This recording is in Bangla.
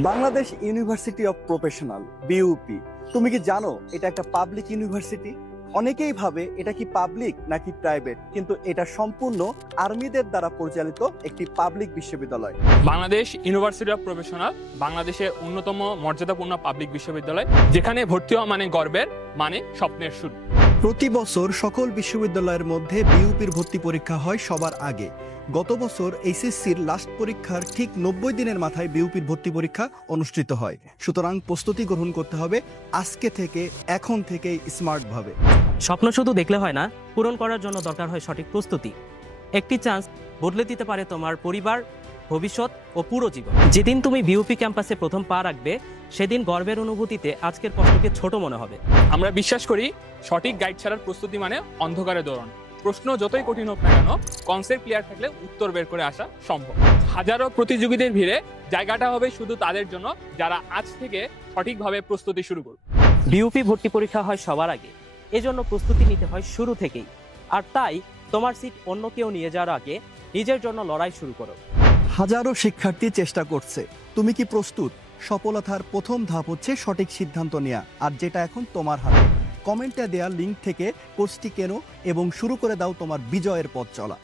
Bangladesh university of professional BUP, তুমি কি জানো এটা একটা পাবলিক ইউনিভার্সিটি? অনেকেই ভাবে এটা কি পাবলিক নাকি প্রাইভেট, কিন্তু এটা সম্পূর্ণ আর্মিদের দ্বারা পরিচালিত একটি পাবলিক বিশ্ববিদ্যালয়। বাংলাদেশ ইউনিভার্সিটি অফ প্রফেশনাল বাংলাদেশের অন্যতম মর্যাদাপূর্ণ পাবলিক বিশ্ববিদ্যালয়, যেখানে ভর্তি হওয়া মানে গর্বের, মানে স্বপ্নের শুরু। প্রতি বছর সকল বিশ্ববিদ্যালয়ের মধ্যে বিইউপির ভর্তি পরীক্ষা হয় সবার আগে। গত বছর এইচএসসির লাস্ট পরীক্ষার ঠিক 90 দিনের মাথায় বিইউপির ভর্তি পরীক্ষা অনুষ্ঠিত হয়। সুতরাং প্রস্তুতি গ্রহণ করতে হবে আজকে থেকে, এখন থেকেই স্মার্টভাবে। স্বপ্ন শুধু দেখলে হয় না, পূরণ করার জন্য দরকার হয় সঠিক প্রস্তুতি। একটি চান্স বদলে দিতে পারে তোমার পরিবার, ভবিষ্যৎ ও পুরো জীবন। যেদিন তুমি বিইউপি ক্যাম্পাসে প্রথম পা রাখবে, সেদিন গর্বের অনুভূতিতে আজকের কষ্টকে ছোট মনে হবে। আমরা বিশ্বাস করি সঠিক গাইড ছাড়ার প্রস্তুতি মানে অন্ধকারে দৌড়ান। প্রশ্ন যতই কঠিন হোক না কেন, কনসেপ্ট ক্লিয়ার থাকলে উত্তর বের করে আসা সম্ভব। হাজারো প্রতিযোগীদের ভিড়ে জায়গাটা হবে শুধু তাদের জন্য, যারা আজ থেকে সঠিকভাবে প্রস্তুতি শুরু করবে। বিইউপি ভর্তি পরীক্ষা হয় সবার আগে, এজন্য প্রস্তুতি নিতে হয় শুরু থেকেই। আর তাই তোমার সিট অন্য কেউ নিয়ে যাওয়ার আগে নিজের জন্য লড়াই শুরু করো। হাজারো শিক্ষার্থী চেষ্টা করছে, তুমি কি প্রস্তুত? সফলতার প্রথম ধাপ হচ্ছে সঠিক সিদ্ধান্ত নেওয়া, আর যেটা এখন তোমার হাতে। কমেন্টে দেওয়া লিঙ্ক থেকে কোর্সটি কেনো এবং শুরু করে দাও তোমার বিজয়ের পথ চলা।